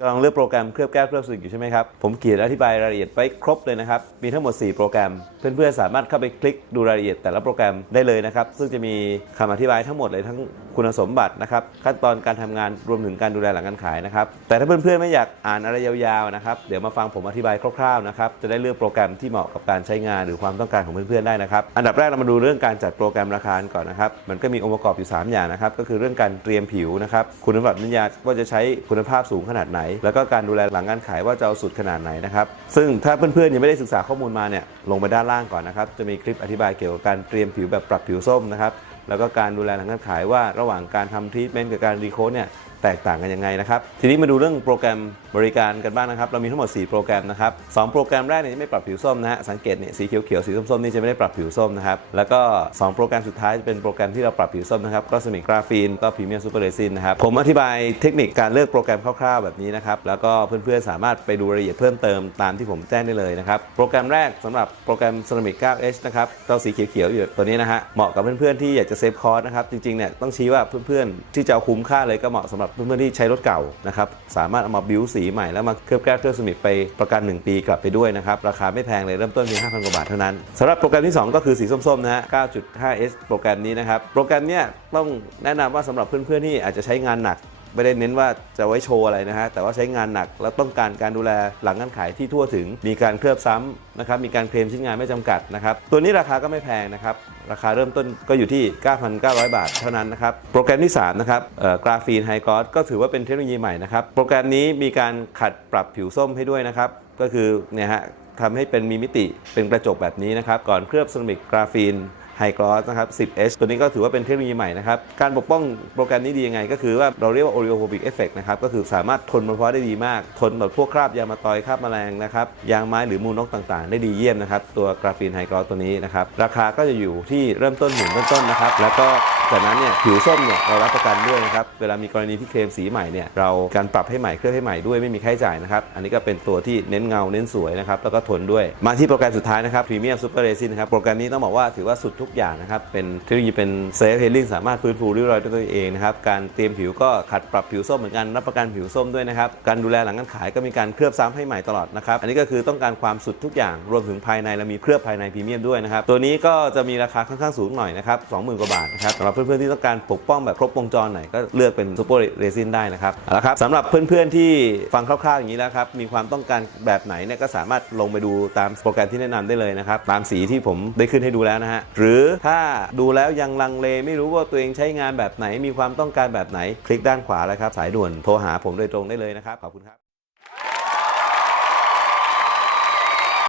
กำลังเลือกโปรแกรมเคลือบแก้วเคลือบสนิทอยู่ใช่ไหมครับ ผมเขียนอธิบายรายละเอียดไว้ครบเลยนะครับ มีทั้งหมด 4 โปรแกรม เพื่อนๆ สามารถเข้าไปคลิกดูรายละเอียดแต่ละโปรแกรมได้เลยนะครับ ซึ่งจะมีคำอธิบายทั้งหมดเลยทั้งคุณสมบัตินะครับ ขั้นตอนการทำงานรวมถึงการดูแลหลังการขายนะครับ แต่ถ้าเพื่อนๆ ไม่อยากอ่านอะไรยาวๆนะครับ เดี๋ยวมาฟังผมอธิบายคร่าวๆนะครับ จะได้เลือกโปรแกรมที่เหมาะกับการใช้งานหรือความต้องการของเพื่อนๆ ได้นะครับ อันดับแรกเรามาดูเรื่องการจัดโปรแกรมราคาก่อนนะครับ มันก็มีองค์ประกอบอยู่สามอย่างนะครับ ก็คือเรื่องการเตรียมผิวนะครับ คุณสมบัตินิยาว่าจะใช้คุณภาพสูงขนาดไหนแล้วก็การดูแลหลังการขายว่าจะเอาสุดขนาดไหนนะครับซึ่งถ้าเพื่อนๆยังไม่ได้ศึกษาข้อมูลมาเนี่ยลงไปด้านล่างก่อนนะครับจะมีคลิปอธิบายเกี่ยวกับการเตรียมผิวแบบปรับผิวส้มนะครับแล้วก็การดูแลหลังการขายว่าระหว่างการทำทรีทเมนต์กับการรีโคดเนี่ย แตกต่างกันยังไงนะครับ ทีนี้มาดูเรื่องโปรแกรมบริการกันบ้างนะครับ เรามีทั้งหมด 4 โปรแกรมนะครับสองโปรแกรมแรกเนี่ยจะไม่ปรับผิวส้มนะฮะ สังเกตเนี่ยสีเขียวๆ สีส้มๆ นี่จะไม่ได้ปรับผิวส้มนะครับ แล้วก็ 2 โปรแกรมสุดท้ายจะเป็นโปรแกรมที่เราปรับผิวส้มนะครับ ก็สมิกราฟีนก็พรีเมียมซูเปอร์เรซินนะครับ ผมอธิบายเทคนิคการเลือกโปรแกรมคร่าวๆ แบบนี้นะครับ แล้วก็เพื่อนๆ สามารถไปดูรายละเอียดเพิ่มเติมตามที่ผมแจ้งได้เลยนะครับ โปรแกรมแรกสำหรับโปรแกรม Ceramic 9H นะครับเจ้าสีเขียวๆอยู่ตัวนี้นะฮะ เหมาะกับเพื่อนๆที่อยากจะเซฟคอร์สนะครับ จริงๆเนี่ยต้องชี้ว่าเพื่อนๆที่จะคุ้มค่าเลยก็เหมาะสำหรับเพื่อนๆที่ใช้รถเก่านะครับสามารถเอามาบิวสีใหม่แล้วมาเคลือบแก้วเคลือบสมิกไปประกัน 1 ปีกลับไปด้วยนะครับราคาไม่แพงเลยเริ่มต้นเพียง5,000กว่าบาทเท่านั้นสำหรับโปรแกรมที่ 2 ก็คือสีส้มๆนะฮะ 9.5S โปรแกรมนี้นะครับโปรแกรมเนี้ยต้องแนะนำว่าสำหรับเพื่อนๆที่อาจจะใช้งานหนัก ไม่ได้เน้นว่าจะไว้โชว์อะไรนะฮะแต่ว่าใช้งานหนักแล้วต้องการการดูแลหลังการขายที่ทั่วถึง มีการเคลือบซ้ำนะครับมีการเคลมชิ้นงานไม่จำกัดนะครับตัวนี้ราคาก็ไม่แพงนะครับราคาเริ่มต้นก็อยู่ที่ 9,900 บาทเท่านั้นนะครับโปรแกรมที่3นะครับกราฟีนไฮกอสก็ถือว่าเป็นเทคโนโลยีใหม่นะครับโปรแกรมนี้มีการขัดปรับผิวส้มให้ด้วยนะครับก็คือเนี่ยฮะทำให้เป็นมีมิติเป็นกระจกแบบนี้นะครับก่อนเคลือบเซรามิกกราฟีน ไฮกรอสนะครับ 10H ตัวนี้ก็ถือว่าเป็นเทคโนโลยีใหม่นะครับ การปกป้องโปรแกรมนี้ดียังไง ก็คือว่าเราเรียกว่า Oleophobic Effect นะครับ ก็คือสามารถทนมลภาวะได้ดีมาก ทนแบบพวกคราบยางมาตอยคราบแมลงนะครับ ยางไม้หรือมูลนกต่างๆ ได้ดีเยี่ยมนะครับ ตัวกราฟีนไฮกรอสตัวนี้นะครับ ราคาก็จะอยู่ที่เริ่มต้นหมื่นต้นๆนะครับ แล้วก็จากนั้นเนี่ยผิวส้มเนี่ยเรารับประกันด้วยนะครับ เวลามีกรณีที่เคลมสีใหม่เนี่ยเราการปรับให้ใหม่เคลือบให้ใหม่ด้วยไม่มีค่าใช้จ่ายนะครับ อันนี้ก็เป็นตัวที่เน้นเงาเน้นสวยนะครับแล้วก็ทนด้วย มาที่โปรแกรมสุดท้ายนะครับ Premium Super Resin นะครับโปรแกรมนี้ต้องบอกว่าถือว่าสุดทุกุกอย่างนะครับ เป็นเทคโนโลยีเป็นเซฟเฮลิ่งสามารถฟื้นฟูริ้วรอยด้วยตัวเองนะครับ การเตรียมผิวก็ขัดปรับผิวส้มเหมือนกันรับประกันผิวส้มด้วยนะครับ การดูแลหลังการขายก็มีการเคลือบซ้ำให้ใหม่ตลอดนะครับ อันนี้ก็คือต้องการความสุดทุกอย่างรวมถึงภายในและมีเคลือบภายในพรีเมียมด้วยนะครับ ตัวนี้ก็จะมีราคาค่อนข้างสูงหน่อยนะครับ20,000กว่าบาทนะครับสำหรับเพื่อนๆที่ต้องการปกป้องแบบครบวงจรหน่อยก็เลือกเป็นซูเปอร์เรซินได้นะครับเอาละครับสำหรับเพื่อนๆที่ฟังคร่าวๆอย่างนี้แล้วครับมีความต้องการแบบไหนเนี่ยก็สามารถลงไปดูตามโปรแกรมที่แนะนำได้เลยนะครับตามสีที่ผมได้ขึ้นให้ดูแล้วนะฮะหรือถ้าดูแล้วยังลังเลไม่รู้ว่าตัวเองใช้งานแบบไหนมีความต้องการแบบไหน คลิกด้านขวาแล้วครับ สายด่วนโทรหาผมโดยตรงได้เลยนะครับ ขอบคุณครับ